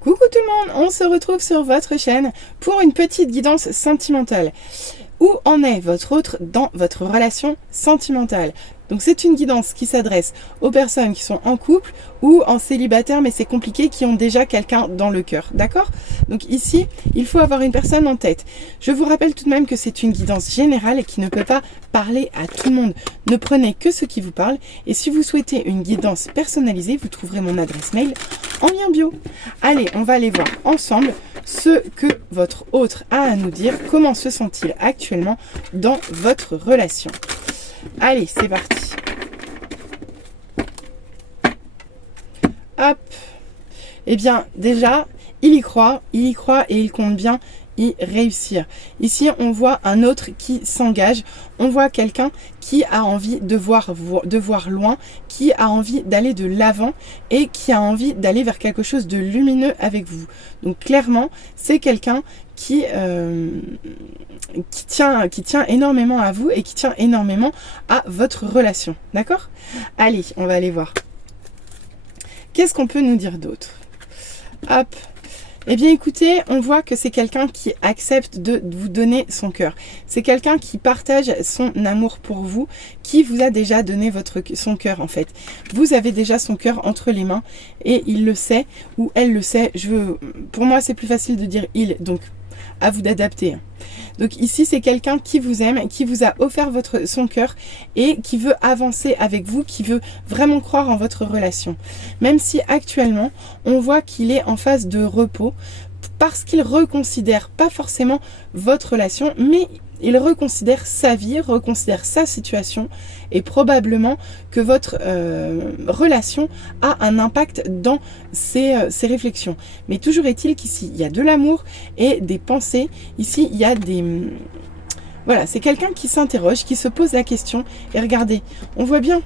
Coucou tout le monde, on se retrouve sur votre chaîne pour une petite guidance sentimentale. Où en est votre autre dans votre relation sentimentale? Donc c'est une guidance qui s'adresse aux personnes qui sont en couple ou en célibataire, mais c'est compliqué, qui ont déjà quelqu'un dans le cœur, d'accord? Donc ici, il faut avoir une personne en tête. Je vous rappelle tout de même que c'est une guidance générale et qui ne peut pas parler à tout le monde. Ne prenez que ce qui vous parle. Et si vous souhaitez une guidance personnalisée, vous trouverez mon adresse mail en lien bio. Allez, on va aller voir ensemble ce que votre autre a à nous dire. Comment se sent-il actuellement dans votre relation? Allez, c'est parti. Hop. Eh bien, déjà, il y croit et il compte bien y réussir. Ici, on voit un autre qui s'engage. On voit quelqu'un qui a envie de voir loin, qui a envie d'aller de l'avant et qui a envie d'aller vers quelque chose de lumineux avec vous. Donc clairement, c'est quelqu'un qui tient énormément à vous et qui tient énormément à votre relation. D'accord? Allez, on va aller voir. Qu'est-ce qu'on peut nous dire d'autre? Hop. Eh bien écoutez, on voit que c'est quelqu'un qui accepte de vous donner son cœur. C'est quelqu'un qui partage son amour pour vous, qui vous a déjà donné son cœur en fait. Vous avez déjà son cœur entre les mains et il le sait ou elle le sait. Pour moi c'est plus facile de dire il, donc à vous d'adapter. Donc ici c'est quelqu'un qui vous aime, qui vous a offert son cœur et qui veut avancer avec vous, qui veut vraiment croire en votre relation. Même si actuellement on voit qu'il est en phase de repos parce qu'il reconsidère pas forcément votre relation, mais il reconsidère sa vie, reconsidère sa situation et probablement que votre relation a un impact dans ses réflexions. Mais toujours est-il qu'ici, il y a de l'amour et des pensées. Ici, il y a des... Voilà, c'est quelqu'un qui s'interroge, qui se pose la question. Et regardez, on voit bien...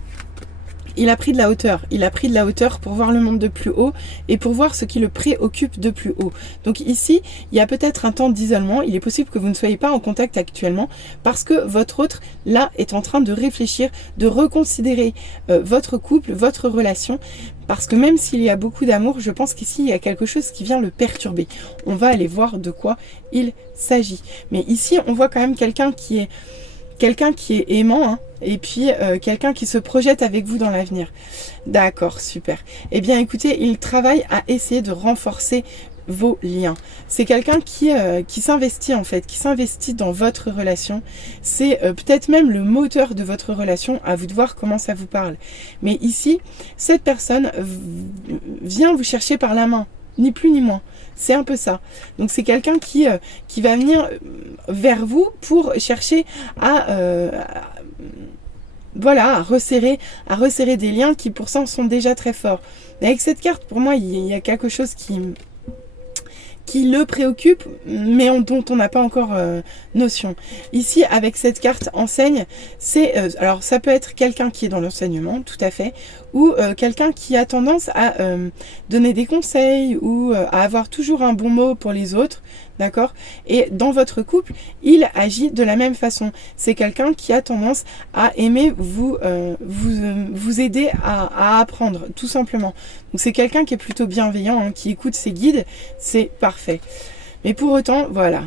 Il a pris de la hauteur. Il a pris de la hauteur pour voir le monde de plus haut et pour voir ce qui le préoccupe de plus haut. Donc ici, il y a peut-être un temps d'isolement. Il est possible que vous ne soyez pas en contact actuellement parce que votre autre, là, est en train de réfléchir, de reconsidérer votre couple, votre relation. Parce que même s'il y a beaucoup d'amour, je pense qu'ici, il y a quelque chose qui vient le perturber. On va aller voir de quoi il s'agit. Mais ici, on voit quand même quelqu'un qui est aimant, hein, et puis quelqu'un qui se projette avec vous dans l'avenir. D'accord, super. Eh bien écoutez, il travaille à essayer de renforcer vos liens. C'est quelqu'un qui s'investit en fait, qui s'investit dans votre relation. C'est peut-être même le moteur de votre relation, à vous de voir comment ça vous parle. Mais ici, cette personne vient vous chercher par la main, ni plus ni moins. C'est un peu ça. Donc c'est quelqu'un qui va venir vers vous pour chercher à resserrer des liens qui pourtant sont déjà très forts. Mais avec cette carte, pour moi, il y a quelque chose qui le préoccupe, mais dont on n'a pas encore notion. Ici, avec cette carte enseigne, alors ça peut être quelqu'un qui est dans l'enseignement, tout à fait, ou quelqu'un qui a tendance à donner des conseils ou à avoir toujours un bon mot pour les autres, d'accord? Et dans votre couple, il agit de la même façon. C'est quelqu'un qui a tendance à aimer vous aider à apprendre, tout simplement. Donc c'est quelqu'un qui est plutôt bienveillant, hein, qui écoute ses guides, c'est parfait. Mais pour autant, voilà,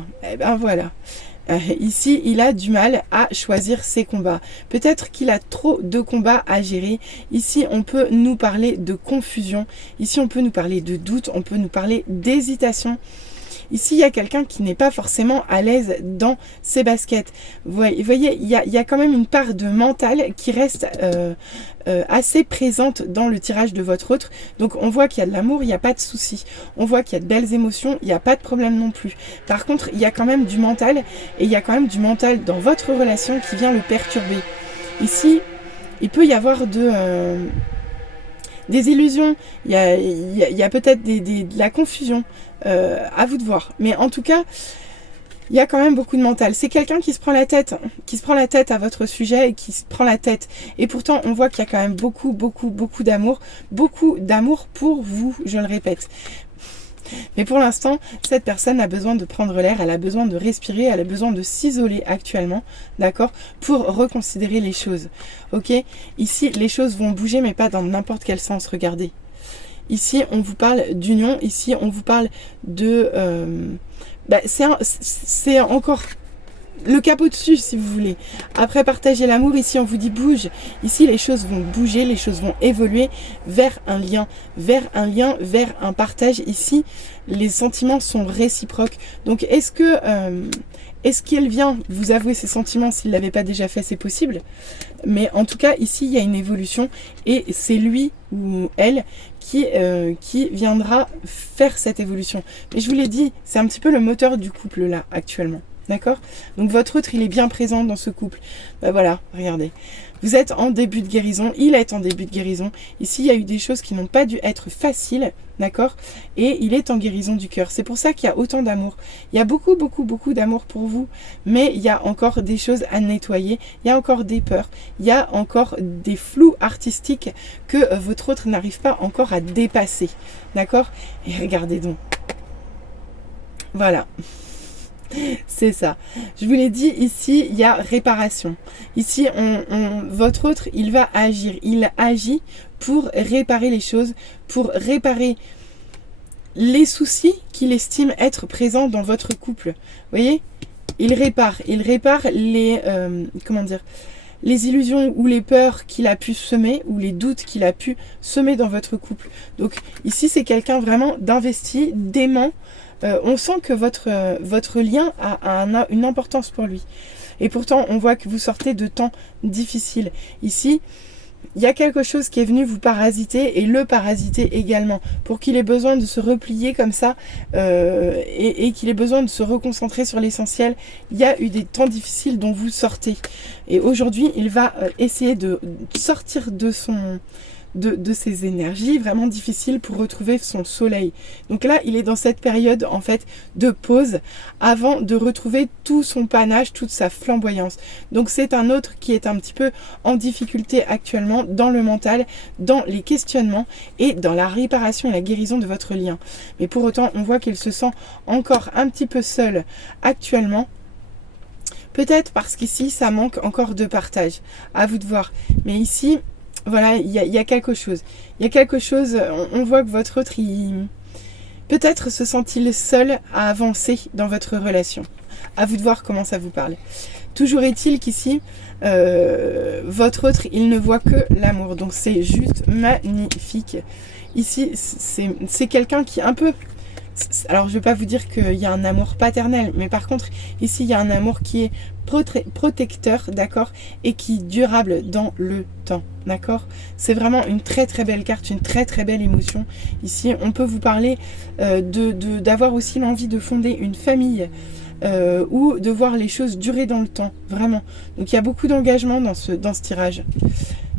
ici, il a du mal à choisir ses combats. Peut-être qu'il a trop de combats à gérer. Ici, on peut nous parler de confusion. Ici, on peut nous parler de doute. On peut nous parler d'hésitation. Ici, il y a quelqu'un qui n'est pas forcément à l'aise dans ses baskets. Vous voyez, il y a quand même une part de mental qui reste assez présente dans le tirage de votre autre. Donc, on voit qu'il y a de l'amour, il n'y a pas de souci. On voit qu'il y a de belles émotions, il n'y a pas de problème non plus. Par contre, il y a quand même du mental, et il y a quand même du mental dans votre relation qui vient le perturber. Ici, il peut y avoir des illusions, il y a peut-être de la confusion, à vous de voir. Mais en tout cas, il y a quand même beaucoup de mental. C'est quelqu'un qui se prend la tête à votre sujet et qui se prend la tête. Et pourtant, on voit qu'il y a quand même beaucoup d'amour pour vous, je le répète. Mais pour l'instant, cette personne a besoin de prendre l'air, elle a besoin de respirer, elle a besoin de s'isoler actuellement, d'accord, pour reconsidérer les choses. Ok, ici, les choses vont bouger, mais pas dans n'importe quel sens, regardez. Ici, on vous parle d'union. Ici, on vous parle de... c'est encore le cap au-dessus, si vous voulez. Après, partager l'amour, ici, on vous dit bouge. Ici, les choses vont bouger, les choses vont évoluer vers un lien, vers un partage. Ici, les sentiments sont réciproques. Donc, est-ce qu'il vient vous avouer ses sentiments? S'il ne l'avait pas déjà fait, c'est possible. Mais en tout cas, ici, il y a une évolution et c'est lui ou elle qui viendra faire cette évolution. Mais je vous l'ai dit, c'est un petit peu le moteur du couple là, actuellement. D'accord? Donc votre autre, il est bien présent dans ce couple. Ben voilà, regardez. Vous êtes en début de guérison, il est en début de guérison. Ici, il y a eu des choses qui n'ont pas dû être faciles, d'accord? Et il est en guérison du cœur. C'est pour ça qu'il y a autant d'amour. Il y a beaucoup, beaucoup, beaucoup d'amour pour vous, mais il y a encore des choses à nettoyer. Il y a encore des peurs. Il y a encore des flous artistiques que votre autre n'arrive pas encore à dépasser, d'accord? Et regardez donc. Voilà. C'est ça. Je vous l'ai dit, ici, il y a réparation. Ici, votre autre, il va agir. Il agit pour réparer les choses, pour réparer les soucis qu'il estime être présents dans votre couple. Vous voyez? Il répare les, les illusions ou les peurs qu'il a pu semer, ou les doutes qu'il a pu semer dans votre couple. Donc, ici, c'est quelqu'un vraiment d'investi, d'aimant. On sent que votre lien a une importance pour lui. Et pourtant, on voit que vous sortez de temps difficiles. Ici, il y a quelque chose qui est venu vous parasiter et le parasiter également. Pour qu'il ait besoin de se replier comme ça et qu'il ait besoin de se reconcentrer sur l'essentiel, il y a eu des temps difficiles dont vous sortez. Et aujourd'hui, il va essayer de sortir de ses énergies vraiment difficiles pour retrouver son soleil. Donc là, il est dans cette période en fait de pause avant de retrouver tout son panache, toute sa flamboyance. Donc c'est un autre qui est un petit peu en difficulté actuellement dans le mental, dans les questionnements et dans la réparation et la guérison de votre lien. Mais pour autant, on voit qu'il se sent encore un petit peu seul actuellement. Peut-être parce qu'ici, ça manque encore de partage. À vous de voir. Mais ici, voilà, il y a quelque chose. Il y a quelque chose, on voit que votre autre, peut-être se sent-il seul à avancer dans votre relation. À vous de voir comment ça vous parle. Toujours est-il qu'ici, votre autre, il ne voit que l'amour. Donc c'est juste magnifique. Ici, c'est quelqu'un qui un peu... Alors je ne vais pas vous dire qu'il y a un amour paternel, mais par contre ici il y a un amour qui est protecteur, d'accord, et qui est durable dans le temps, d'accord. C'est vraiment une très très belle carte, une très très belle émotion. Ici on peut vous parler d'avoir aussi l'envie de fonder une famille ou de voir les choses durer dans le temps, vraiment. Donc il y a beaucoup d'engagement dans ce tirage.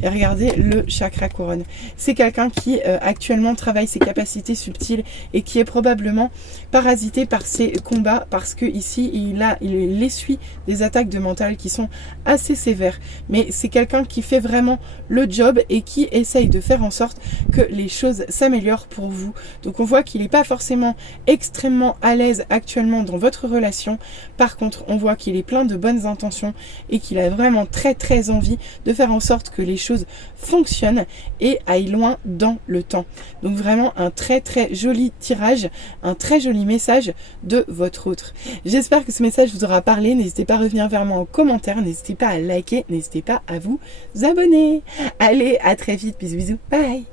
Et regardez le chakra couronne. C'est quelqu'un qui actuellement travaille ses capacités subtiles et qui est probablement parasité par ses combats parce que ici il essuie des attaques de mental qui sont assez sévères. Mais c'est quelqu'un qui fait vraiment le job et qui essaye de faire en sorte que les choses s'améliorent pour vous. Donc on voit qu'il n'est pas forcément extrêmement à l'aise actuellement dans votre relation. Par contre, on voit qu'il est plein de bonnes intentions et qu'il a vraiment très très envie de faire en sorte que les choses fonctionnent et aillent loin dans le temps. Donc vraiment un très très joli tirage, un très joli message de votre autre. J'espère que ce message vous aura parlé. N'hésitez pas à revenir vers moi en commentaire, n'hésitez pas à liker, n'hésitez pas à vous abonner. Allez, à très vite, bisous bisous, bye.